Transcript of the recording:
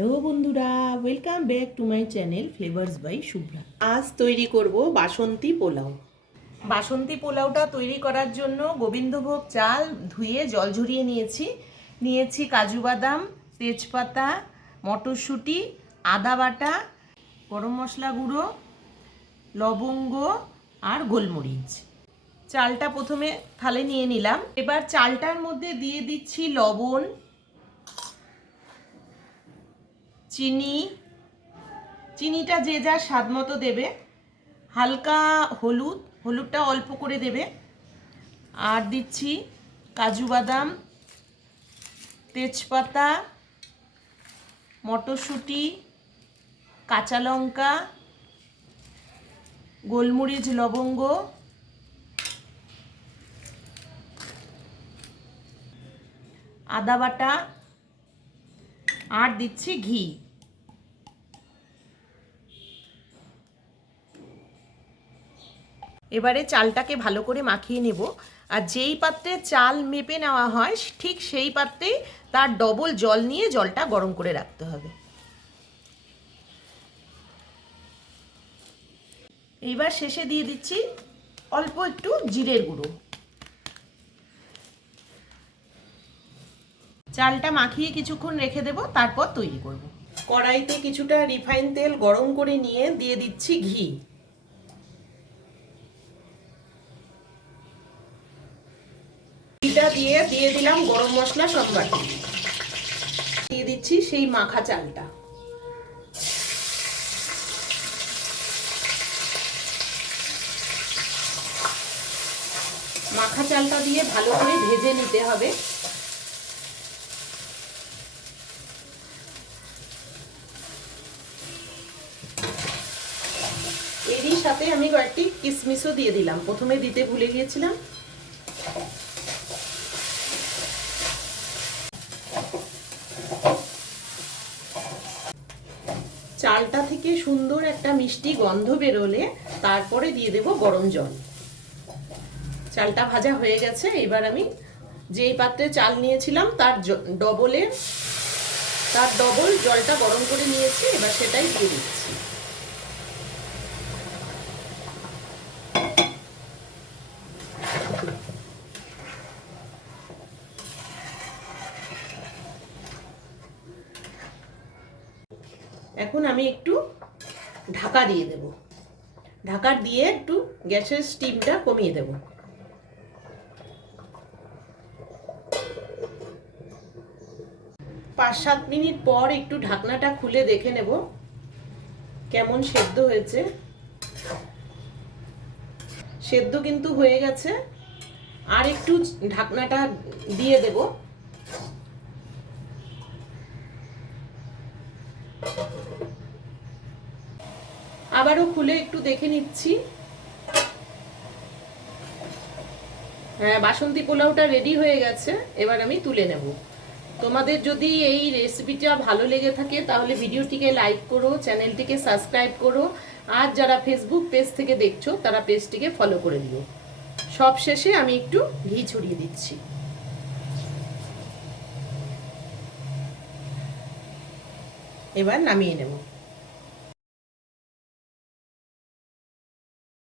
Hello বন্ধুরা, welcome back to my channel flavours by Shubhra. আজ তৈরি করব বাসন্তী পোলাও। বাসন্তী পোলাওটা তৈরি করার জন্য গোবিন্দভোগ চাল ধুয়ে জল ঝরিয়ে নিয়েছি কাজু বাদাম, তেজপাতা, মটরশুঁটি, আদা বাটা, গরম মশলা গুঁড়ো, লবঙ্গ আর গোলমরিচ। চালটা প্রথমে থালে নিয়ে নিলাম। এবার চালটার মধ্যে দিয়ে দিচ্ছি লবণ, চিনিটা যে যার স্বাদ মতো দেবে, হালকা হলুদটা অল্প করে দেবে, আর দিচ্ছি কাজু বাদাম, তেজপাতা, মটরশুঁটি, কাঁচা লঙ্কা, গোলমরিচ, লবঙ্গ, আদা বাটা, আর দিচ্ছি ঘি। এবারে চালটাকে ভালো করে মাখিয়ে নেব। আর যেই পাত্রে চাল মেপে নেওয়া হয় ঠিক সেই পাত্রেই তার ডবল জল নিয়ে জলটা গরম করে রাখতে হবে। এইবার শেষে দিয়ে দিচ্ছি অল্প একটু জিরের গুঁড়ো। চালটা মাখিয়ে কিছুক্ষণ রেখে দেব, তারপর তৈরি করব। কড়াইতে কিছুটা রিফাইন তেল গরম করে নিয়ে দিয়ে দিচ্ছি ঘি। ঘিটা দিয়ে দিলাম গরম মশলা সম্বাটি, দিয়ে দিচ্ছি সেই মাখা চালটা। মাখা চালটা দিয়ে ভালো করে ভেজে নিতে হবে। এরই সাথে আমি কয়েকটি কিশমিশও দিয়ে দিলাম, প্রথমে দিতে ভুলে গিয়েছিলাম। চালটা থেকে সুন্দর একটা মিষ্টি গন্ধ বেরোলে তারপরে দিয়ে দেব গরম জল। চালটা ভাজা হয়ে গেছে। এবার আমি যেই পাত্রে চাল নিয়েছিলাম তার ডবল জলটা গরম করে নিয়েছি, এবার সেটাই দিয়ে দিচ্ছি। এখন আমি একটু ঢাকা দিয়ে দেব। ঢাকা দিয়ে একটু গ্যাসের স্টিমটা কমিয়ে দেব। 5-7 মিনিট পর একটু ঢাকনাটা খুলে দেখে নেব কেমন সেদ্ধ হয়েছে। সেদ্ধ কিন্তু হয়ে গেছে। আর একটু ঢাকনাটা দিয়ে দেব। আবারও খুলে একটু দেখে নিচ্ছি। হ্যাঁ, বাসন্তী পোলাওটা রেডি হয়ে গেছে। এবার আমি তুলে নেব। তোমাদের যদি এই রেসিপিটা ভালো লেগে থাকে তাহলে ভিডিওটিকে লাইক করো, চ্যানেলটিকে সাবস্ক্রাইব করো, আর যারা ফেসবুক পেজ থেকে দেখছো তারা পেজটিকে ফলো করে দিও। সব শেষে আমি একটু ঘি ছড়িয়ে দিচ্ছি। এবার নামিয়ে নেব।